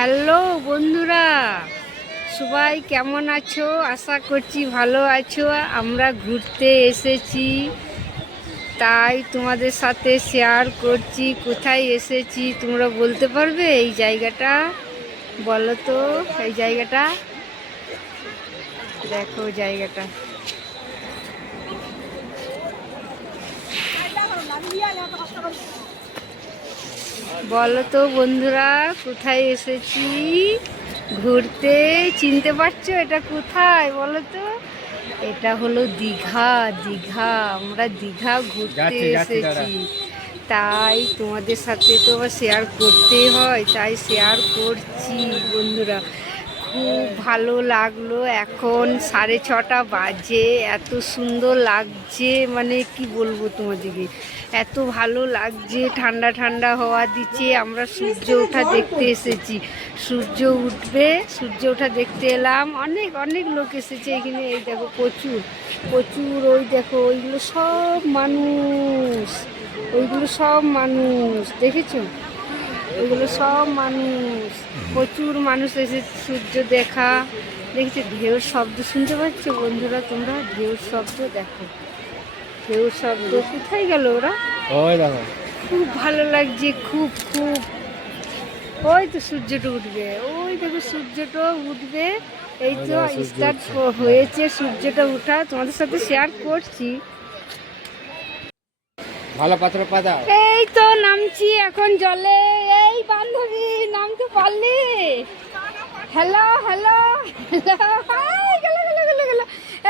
Hello বন্ধুরা, সবাই কেমন আছো? আশা করছি ভালো আছো। আমরা ঘুরতে এসেছি, তাই তোমাদের সাথে শেয়ার করছি। কোথায় এসেছি তোমরা বলতে পারবে? এই জায়গাটা বলো তো, এই জায়গাটা দেখো, জায়গাটা বলো তো বন্ধুরা, কোথায় এসেছি ঘুরতে? চিনতে পারছো এটা কোথায় বলো তো? এটা হলো দীঘা। দীঘা, আমরা দীঘা ঘুরতে এসেছি, তাই তোমাদের সাথে তো আবার শেয়ার করতেই হয়, তাই শেয়ার করছি বন্ধুরা। খুব ভালো লাগলো। এখন 6:30 বাজে। এত সুন্দর লাগছে, মানে কি বলবো তোমাদেরকে, এত ভালো লাগছে। ঠান্ডা ঠান্ডা হাওয়া দিচ্ছে। আমরা সূর্য ওঠা দেখতে এসেছি। সূর্য উঠবে, সূর্য ওঠা দেখতে এলাম। অনেক অনেক লোক এসেছে এখানে। এই দেখো প্রচুর প্রচুর, ওই দেখো ওইগুলো সব মানুষ, ওইগুলো সব মানুষ, দেখেছো? ওইগুলো সব মানুষ, প্রচুর মানুষ এসেছে সূর্য দেখা। দেখেছো ঢেউর শব্দ শুনতে পাচ্ছ বন্ধুরা তোমরা? ঢেউর শব্দ দেখো, ঢেউর শব্দ। কোথায় গেল ওরা? ওই দেখো, খুব ভালো লাগছে, খুব খুব। ওই তো সূর্যটা উঠবে, ওই দেখো সূর্যটা উঠবে। এই তো স্টার্ট হয়েছে সূর্যটা উঠা। তোমাদের সাথে শেয়ার করছি। ভালো পাত্র পাতা। এই তো নামছি এখন জলে। এই বান্ধবী, নামতে পারলি? Hello hello hello.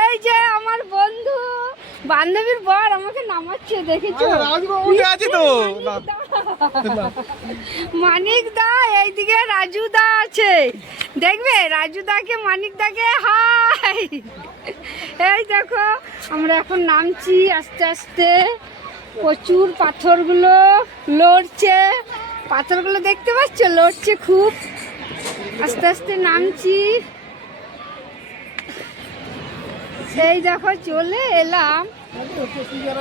এই যে আমার বন্ধু, বান্ধবীর বর আমাকে নামাচ্ছে, দেখেছো? মানিক দা, এইদিকে রাজু দা আছে, দেখবে রাজু দাকে, মানিক দাকে হাই। এই দেখো আমরা এখন নামছি আস্তে আস্তে। প্রচুর পাথরগুলো লড়ছে, পাথরগুলো দেখতে পাচ্ছ? লড়ছে খুব। আস্তে আস্তে নামছি। এই দেখো চলে এলাম,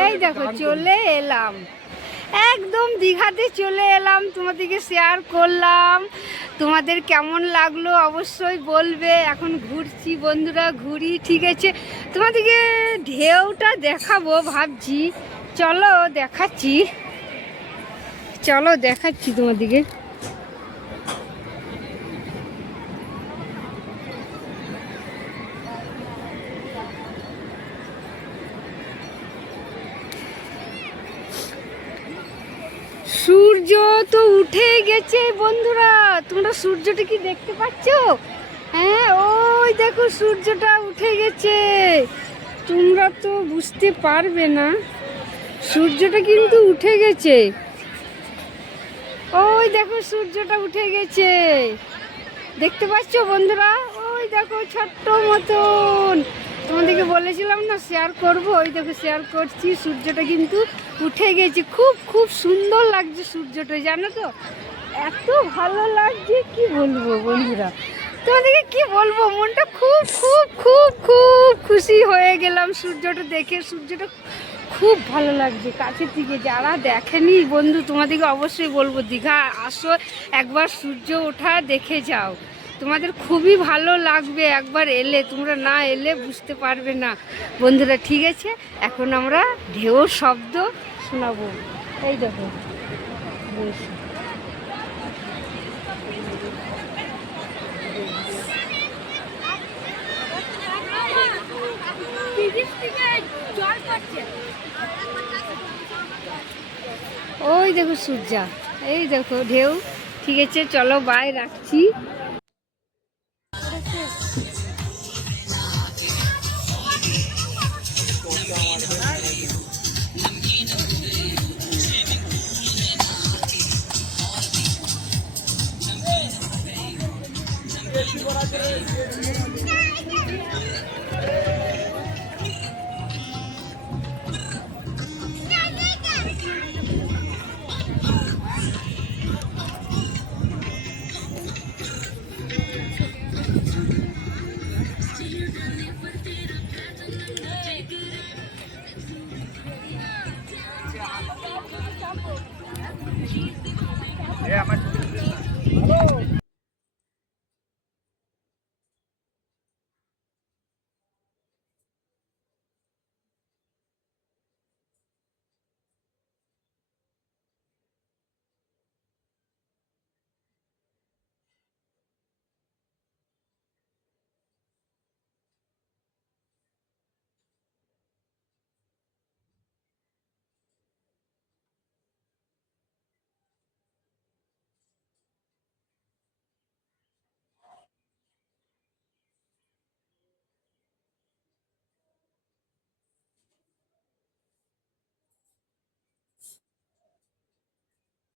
এই দেখো চলে এলাম, একদম দীঘাতে চলে এলাম। তোমাদেরকে শেয়ার করলাম। তোমাদের কেমন লাগলো অবশ্যই বলবে। এখন ঘুরছি বন্ধুরা, ঘুরি, ঠিক আছে? তোমাদেরকে ঢেউটা দেখাবো ভাবছি। চলো দেখাচ্ছি, চলো দেখাচ্ছি তোমাদেরকে। সূর্য তো উঠে গেছে বন্ধুরা, তোমরা সূর্যটা কি দেখতে পাচ্ছ? হ্যাঁ, ওই দেখো সূর্যটা উঠে গেছে। তোমরা তো বুঝতে পারবে না, সূর্যটা কিন্তু উঠে গেছে। ওই দেখো সূর্যটা উঠে গেছে, দেখতে পাচ্ছ বন্ধুরা? ওই দেখো ছোট্ট মতন, তোমাদেরকে বলেছিলাম না শেয়ার করব। ওই দেখো শেয়ার করছি, সূর্যটা কিন্তু উঠে গেছে। খুব খুব সুন্দর লাগছে সূর্যটা, জানো তো? এত ভালো লাগছে কি বলবো বন্ধুরা, তোমাদেরকে কি বলবো। মনটা খুব খুব খুব খুব খুশি হয়ে গেলাম সূর্যটা দেখে। সূর্যটা খুব ভালো লাগছে কাছের থেকে। যারা দেখেনি বন্ধু, তোমাদেরকে অবশ্যই বলবো দীঘা আসো, একবার সূর্য ওঠা দেখে যাও। তোমাদের খুবই ভালো লাগবে একবার এলে। তোমরা না এলে বুঝতে পারবে না বন্ধুরা, ঠিক আছে? এখন আমরা ঢেউর শব্দ শোনাবো। এই দেখো ওই দেখো সূর্যা, এই দেখো ঢেউ। ঠিক আছে চলো, বাই, রাখছি।